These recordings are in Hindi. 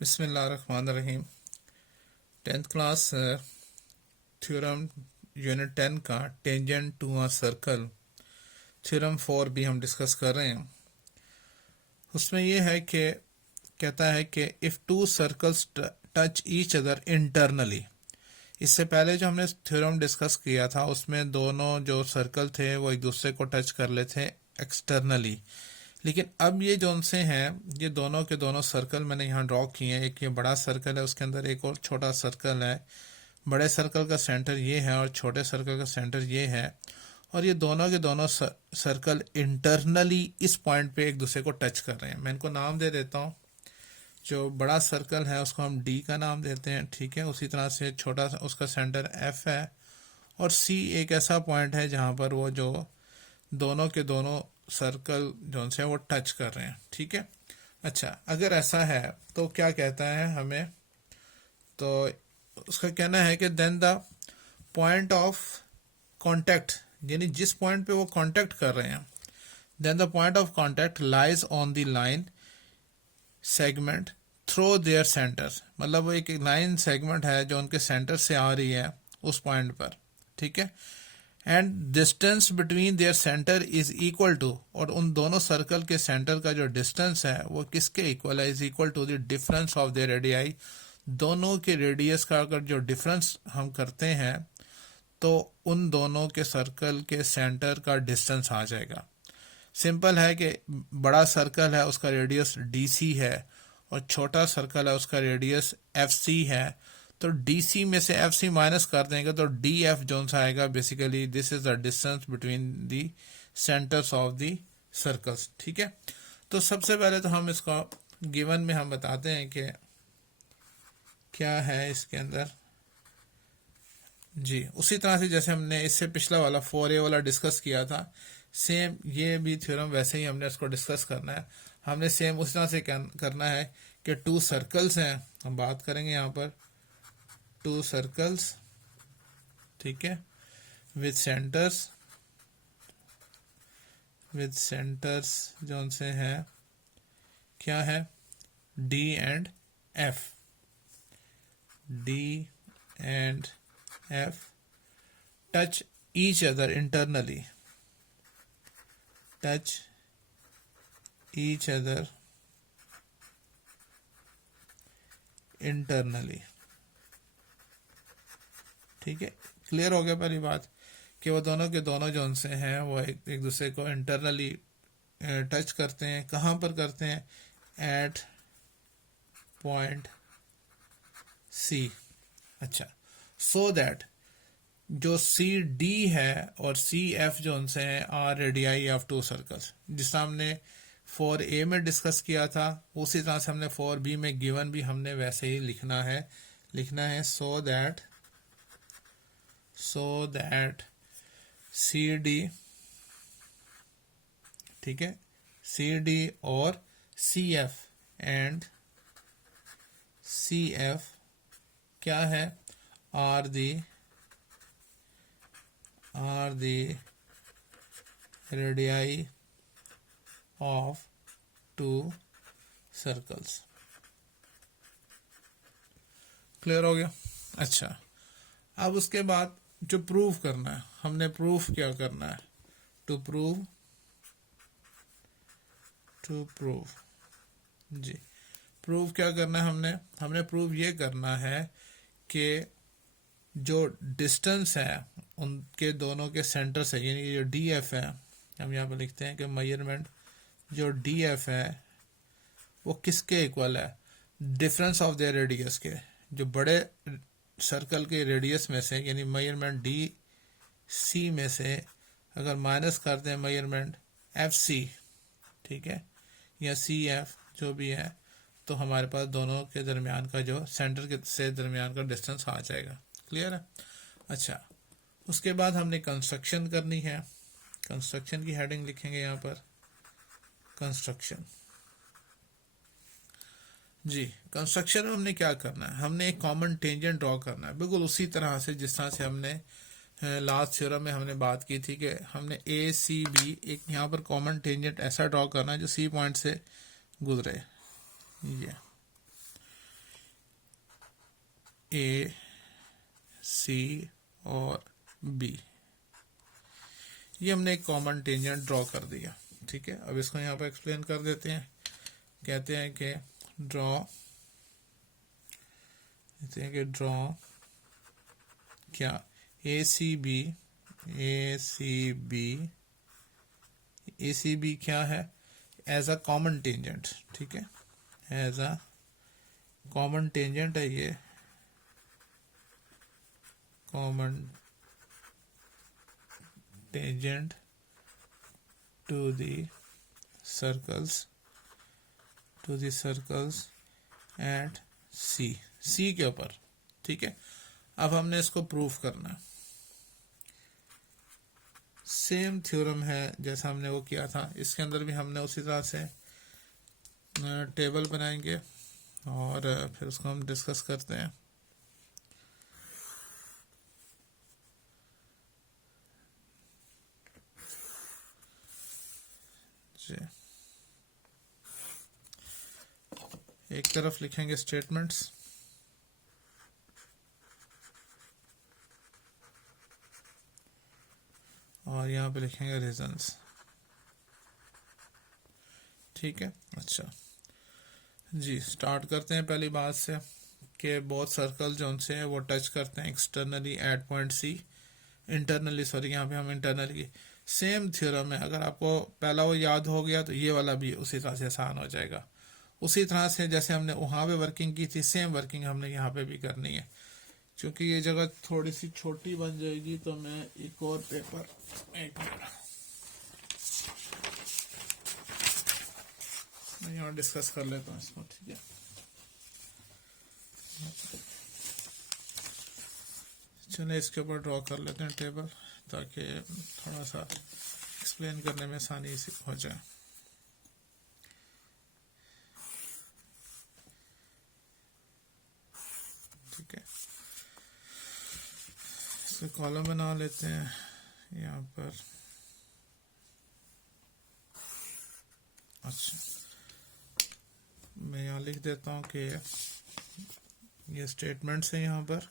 बिस्मिल्लाहिर्रहमानिर्रहीम। 10th क्लास थ्योरम यूनिट 10 का tangent to a circle theorem 4 भी हम डिस्कस कर रहे हैं। उसमें ये है कि कहता है कि if two circles touch each other internally. इससे पहले जो हमने थ्योरम डिस्कस किया था उसमें दोनों जो सर्कल थे वो एक दूसरे को टच कर लेते थे एक्सटर्नली, लेकिन अब ये जो से हैं ये दोनों के दोनों सर्कल मैंने यहाँ ड्रॉ किए हैं। एक ये बड़ा सर्कल है, उसके अंदर एक और छोटा सर्कल है। बड़े सर्कल का सेंटर ये है और छोटे सर्कल का सेंटर ये है, और ये दोनों के दोनों सर्कल इंटरनली इस पॉइंट पे एक दूसरे को टच कर रहे हैं। मैं इनको नाम दे देता हूँ। जो बड़ा सर्कल है उसको हम डी का नाम देते हैं, ठीक है। उसी तरह से छोटा उसका सेंटर एफ है, और सी एक ऐसा पॉइंट है जहाँ पर वो जो दोनों के दोनों सर्कल जो से वो टच कर रहे हैं, ठीक है। अच्छा, अगर ऐसा है तो क्या कहता है हमें, तो उसका कहना है कि then the point of contact, यानी जिस पॉइंट पे वो कांटेक्ट कर रहे हैं, then the point of contact lies on the line segment through their centre. मतलब वो एक लाइन सेगमेंट है जो उनके सेंटर से आ रही है उस पॉइंट पर, ठीक है। And distance between their centre is equal to, और उन दोनों सर्कल के सेंटर का जो डिस्टेंस है वो किसके इक्वल है, is equal to the difference of their radii. दोनों के रेडियस का अगर जो डिफरेंस हम करते हैं तो उन दोनों के सर्कल के सेंटर का डिस्टेंस आ जाएगा। सिंपल है कि बड़ा सर्कल है उसका रेडियस डी सी है, और छोटा सर्कल है उसका रेडियस एफ सी है। तो डी सी में से एफ सी माइनस कर देंगे तो डी एफ जो सा आएगा, basically this is the distance between the centres of the circles, ठीक है। तो सबसे पहले तो हम इसका गिवन में हम बताते हैं कि क्या है इसके अंदर। जी, उसी तरह से जैसे हमने इससे पिछला वाला 4A वाला डिस्कस किया था, सेम ये भी थ्योरम वैसे ही हमने इसको डिस्कस करना है। हमने सेम उस तरह से करना है कि टू सर्कल्स हैं, हम बात करेंगे यहाँ पर टू सर्कल्स, ठीक है, विद सेंटर्स जो से है क्या है, D and F. D and F touch each other internally, touch each other internally, ठीक है। क्लियर हो गया पहली बात कि वो दोनों के दोनों जो उनसे हैं वो एक दूसरे को इंटरनली टच करते हैं। कहाँ पर करते हैं, एट पॉइंट सी। अच्छा, सो दैट जो सी डी है और सी एफ जो उनसे हैं are radii of two circles, जिस हमने 4A में डिस्कस किया था उसी तरह से हमने 4B में गिवन भी हमने वैसे ही लिखना है सो दैट सी डी, ठीक है, सी डी और C F and C F क्या है, are the radii of two circles. Clear हो गया। अच्छा, अब उसके बाद जो प्रूव करना है, हमने प्रूफ क्या करना है, टू प्रूव जी, प्रूव क्या करना है, हमने प्रूव ये करना है कि जो डिस्टेंस है उनके दोनों के सेंटर से, यानी जो डी एफ है, हम यहाँ पर लिखते हैं कि मेजरमेंट जो डी एफ है वो किसके इक्वल है, डिफरेंस ऑफ देयर रेडियस के। जो बड़े सर्कल के रेडियस में से, यानी मेजरमेंट डी सी में से अगर माइनस कर दें मेजरमेंट एफ सी, ठीक है, या सी एफ जो भी है, तो हमारे पास दोनों के दरमियान का जो सेंटर के से दरमियान का डिस्टेंस आ जाएगा। क्लियर है। अच्छा, उसके बाद हमने कंस्ट्रक्शन करनी है। कंस्ट्रक्शन की हेडिंग लिखेंगे यहाँ पर, कंस्ट्रक्शन। जी, कंस्ट्रक्शन में हमने क्या करना है, हमने एक कॉमन टेंजेंट ड्रॉ करना है, बिल्कुल उसी तरह से जिस तरह से हमने लास्ट थ्योरम में हमने बात की थी कि हमने ए सी बी एक यहाँ पर कॉमन टेंजेंट ऐसा ड्रॉ करना है जो सी पॉइंट से गुजरे। ये ए सी और बी, ये हमने एक कॉमन टेंजेंट ड्रॉ कर दिया। ठीक है, अब इसको यहाँ पर एक्सप्लेन कर देते हैं। कहते हैं कि ड्रॉ क्या, ए सी बी क्या है, एज अ कॉमन टेंजेंट। ठीक है, एज अ कॉमन टेंजेंट है ये, common tangent to the circles at C के ऊपर। ठीक है, अब हमने इसको प्रूफ करना है। सेम थ्योरम है जैसा हमने वो किया था, इसके अंदर भी हमने उसी तरह से टेबल बनाएंगे और फिर उसको हम डिस्कस करते हैं। जी, एक तरफ लिखेंगे स्टेटमेंट्स और यहाँ पे लिखेंगे रीजंस। ठीक है, अच्छा जी, स्टार्ट करते हैं पहली बात से कि बहुत सर्कल जो उनसे है वो टच करते हैं externally at point C, internally sorry यहाँ पे हम इंटरनली। सेम थ्योरम है, अगर आपको पहला वो याद हो गया तो ये वाला भी उसी तरह से आसान हो जाएगा। उसी तरह से जैसे हमने वहाँ पे वर्किंग की थी, सेम वर्किंग हमने यहाँ पे भी करनी है। क्योंकि ये जगह थोड़ी सी छोटी बन जाएगी तो मैं एक और पेपर, एक मिनट, मैं यहाँ डिस्कस कर लेता हूँ इसको। ठीक है, चलिए इसके ऊपर ड्रॉ कर लेते हैं टेबल, ताकि थोड़ा सा एक्सप्लेन करने में आसानी से हो जाए। ठीक है, इसको कॉलम बना लेते हैं यहाँ पर। अच्छा, मैं यहाँ लिख देता हूँ कि ये स्टेटमेंट्स है, यहाँ पर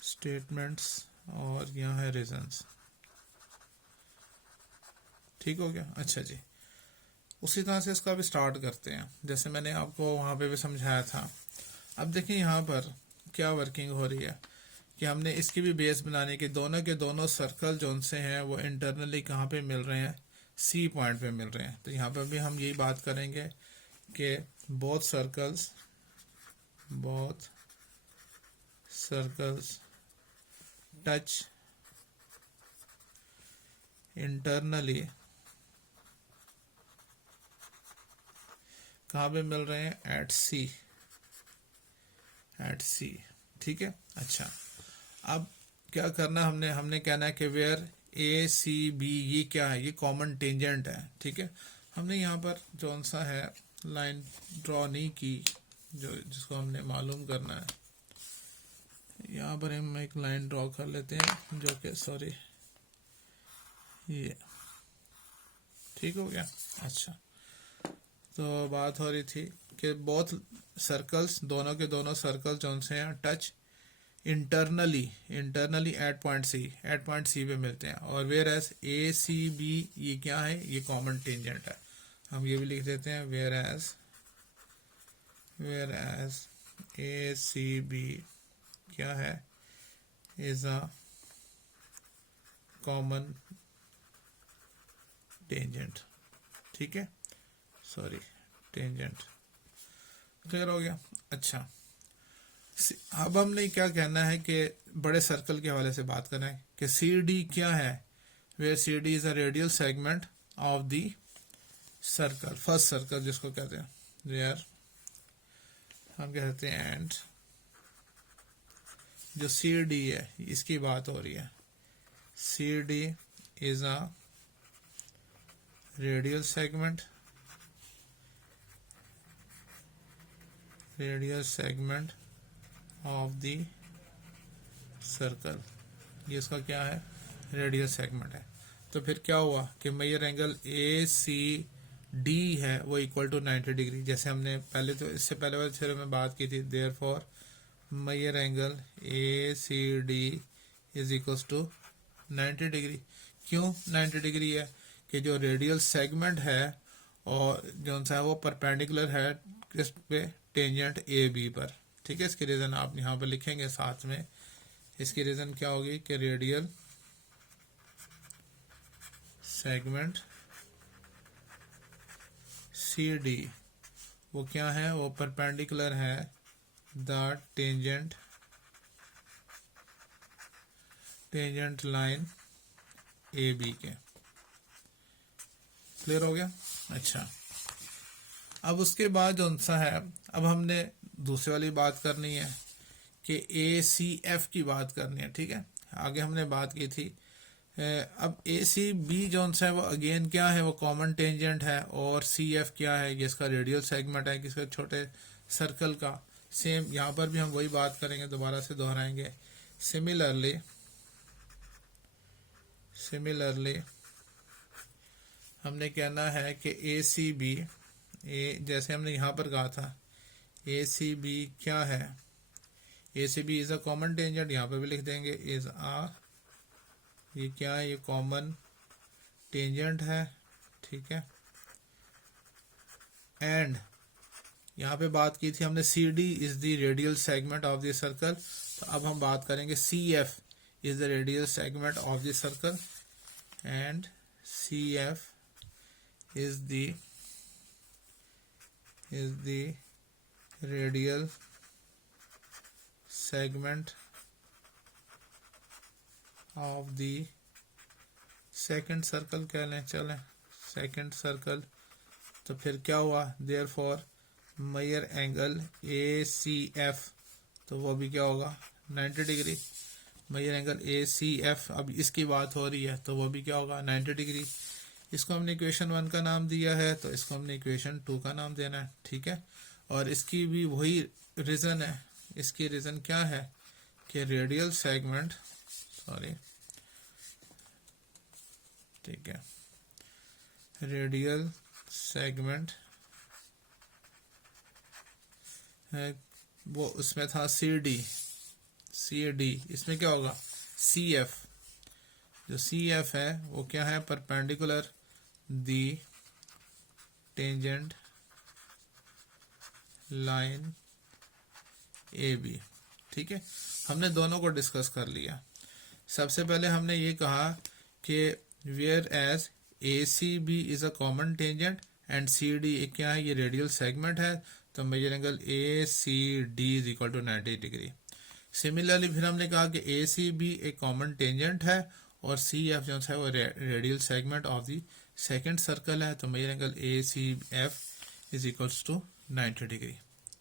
स्टेटमेंट्स और यहाँ है रीजंस। ठीक हो गया, अच्छा जी। उसी तरह से इसका भी स्टार्ट करते हैं, जैसे मैंने आपको वहाँ पे भी समझाया था। अब देखिए यहाँ पर क्या वर्किंग हो रही है कि हमने इसकी भी बेस बनाने की, दोनों के दोनों सर्कल जो उनसे हैं वो इंटरनली कहाँ पे मिल रहे हैं, सी पॉइंट पे मिल रहे हैं। तो यहाँ पर भी हम यही बात करेंगे कि बोथ सर्कल्स टच इंटरनली कहाँ पे मिल रहे हैं, एट सी। ठीक है, अच्छा अब क्या करना हमने कहना है कि वेयर ए सी बी, ये क्या है, ये कॉमन टेंजेंट है। ठीक है, हमने यहाँ पर जो सा है लाइन ड्रॉ नहीं की, जिसको हमने मालूम करना है। यहाँ पर हम एक लाइन ड्रॉ कर लेते हैं जो कि सॉरी ये ठीक हो गया। अच्छा, तो बात हो रही थी कि बोथ सर्कल्स, दोनों के दोनों सर्कल जो से हैं touch internally at point C पे मिलते हैं। और whereas A C B, ये क्या है, ये कॉमन टेंजेंट है। हम ये भी लिख देते हैं, whereas A C B क्या है, इज अ कॉमन टेंजेंट। ठीक है, सॉरी टेंजेंट, क्लियर हो गया। अच्छा, अब हमने क्या कहना है कि बड़े सर्कल के हवाले से बात करना है कि सी डी क्या है, where C D is a radial segment of the circle, first circle जिसको कहते हैं, वेयर हम कहते हैं एंड जो सी डी है इसकी बात हो रही है, C D is a radial segment of the circle, ये इसका क्या है, रेडियल सेगमेंट है। तो फिर क्या हुआ कि measure angle A C D है वो इक्वल टू 90 डिग्री, जैसे हमने पहले तो इससे पहले वाले थ्योरम में बात की थी। Therefore measure angle A C D is equals to 90 degree. क्यों 90 डिग्री है? कि जो रेडियल सेगमेंट है और जो सा है वो परपेंडिकुलर है किस पे? टेंजेंट ए बी पर। ठीक है, इसकी रीजन आप यहाँ पर लिखेंगे साथ में। इसकी रीजन क्या होगी कि रेडियल सेगमेंट सी डी वो क्या है? वो परपेंडिकुलर है the tangent line A B के। क्लियर हो गया? अच्छा, अब उसके बाद जो सा है, अब हमने दूसरी वाली बात करनी है कि ए सी एफ की बात करनी है। ठीक है, आगे हमने बात की थी। अब ए सी बी जो सा है वो अगेन क्या है? वो कॉमन टेंजेंट है। और सी एफ क्या है? ये इसका रेडियल सेगमेंट है किसका? छोटे सर्कल का। सेम यहाँ पर भी हम वही बात करेंगे, दोबारा से दोहराएंगे। सिमिलरली हमने कहना है कि ए सी बी, जैसे हमने यहाँ पर कहा था ए सी बी क्या है? A C B is a common tangent, यहाँ पर भी लिख देंगे इज आ, ये क्या है? ये कॉमन टेंजेंट है। ठीक है, एंड यहाँ पे बात की थी हमने C D is the radial segment of the circle. तो अब हम बात करेंगे C F is the radial segment of the circle and C F is the radial segment of the second circle कह लें, चलें सेकंड सर्कल। तो फिर क्या हुआ? therefore measure angle A C F, तो वो भी क्या होगा? 90 degree. Measure angle A C F, अब इसकी बात हो रही है तो वो भी क्या होगा? 90 डिग्री। इसको हमने इक्वेशन 1 का नाम दिया है, तो इसको हमने इक्वेशन 2 का नाम देना है। ठीक है, और इसकी भी वही रीजन है। इसकी रीजन क्या है कि रेडियल सेगमेंट, ठीक है, रेडियल सेगमेंट है वो उसमें था सी डी, इसमें क्या होगा? C F. जो सी एफ है वो क्या है? Perpendicular the tangent line A B. ठीक है, हमने दोनों को डिस्कस कर लिया। सबसे पहले हमने ये कहा कि whereas A C B is a common tangent and C D क्या है? ये रेडियल सेगमेंट है, तो measure angle A C D is equal to 90 degree. Similarly फिर हमने कहा कि ए सी बी एक कॉमन टेंजेंट है और सी एफ जो है वो radial segment of the second circle है, तो measure angle A C F is equals to 90 degree.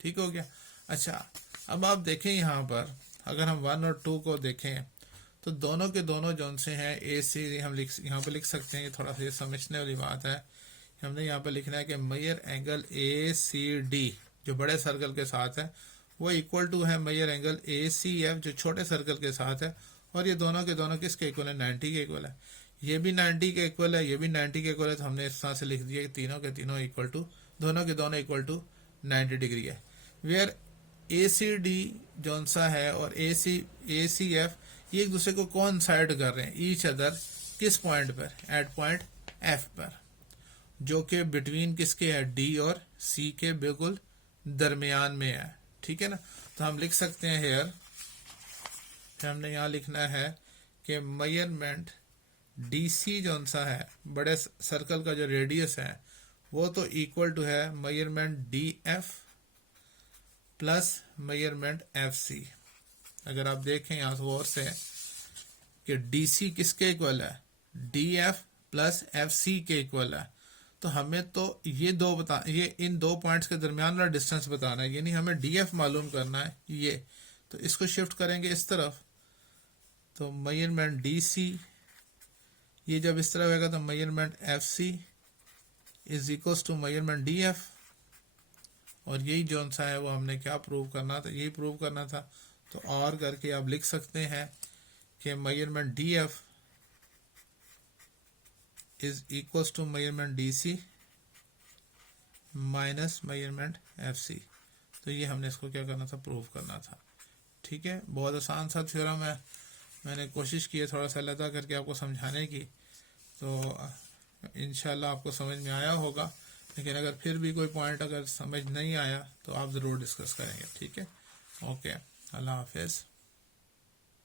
ठीक हो गया? अच्छा, अब आप देखें यहाँ पर अगर हम 1 और 2 को देखें तो दोनों के दोनों जोन से हैं ए सी, हम यहाँ पे लिख सकते हैं। थोड़ा सा ये समझने वाली बात है। हमने यहाँ पे लिखना है कि measure angle A C D जो बड़े सर्कल के साथ है वो इक्वल टू है measure angle A C F जो छोटे सर्कल के साथ है। और ये दोनों के दोनों किसके इक्वल है? 90 के इक्वल है। ये भी 90 के इक्वल है, ये भी 90 के इक्वल है। तो हमने इस तरह से लिख दिया कि तीनों के तीनों इक्वल टू, दोनों के दोनों इक्वल टू 90 डिग्री है। वेयर ए सी डी जौन सा है और ए सी एफ ये एक दूसरे को कोइंसाइड कर रहे हैं ईच अदर, किस पॉइंट पर? एट पॉइंट एफ पर, जो कि बिटवीन किसके है? डी और सी के बिल्कुल दरमियान में है। ठीक है ना? तो हम लिख सकते हैं हेयर, हमने यहाँ लिखना है कि मेजरमेंट डी सी जो सा है बड़े सर्कल का जो रेडियस है वो तो इक्वल टू है measurement D F plus measurement F C. अगर आप देखें यहाँ गौर से कि डी सी किसके इक्वल है? D F plus F C के इक्वल है। तो हमें तो ये इन दो पॉइंट्स के दरमियान वाला डिस्टेंस बताना है, यानी हमें डी एफ मालूम करना है ये। तो इसको शिफ्ट करेंगे इस तरफ, तो मेजरमेंट डी सी ये जब इस तरह होगा तो measurement F C is equal to measurement D F. और यही जो सा है वो हमने क्या प्रूव करना था? यही प्रूव करना था। तो और करके आप लिख सकते हैं कि measurement D F is equal to measurement D C minus measurement F C. तो ये हमने इसको क्या करना था, प्रूव करना था। ठीक है, बहुत आसान सा थ्योरम है, मैंने कोशिश की है थोड़ा सा अलग करके आपको समझाने की, तो इंशाल्लाह आपको समझ में आया होगा। लेकिन अगर फिर भी कोई पॉइंट अगर समझ नहीं आया तो आप ज़रूर डिस्कस करेंगे। ठीक है, ओके, अल्लाह हाफिज़।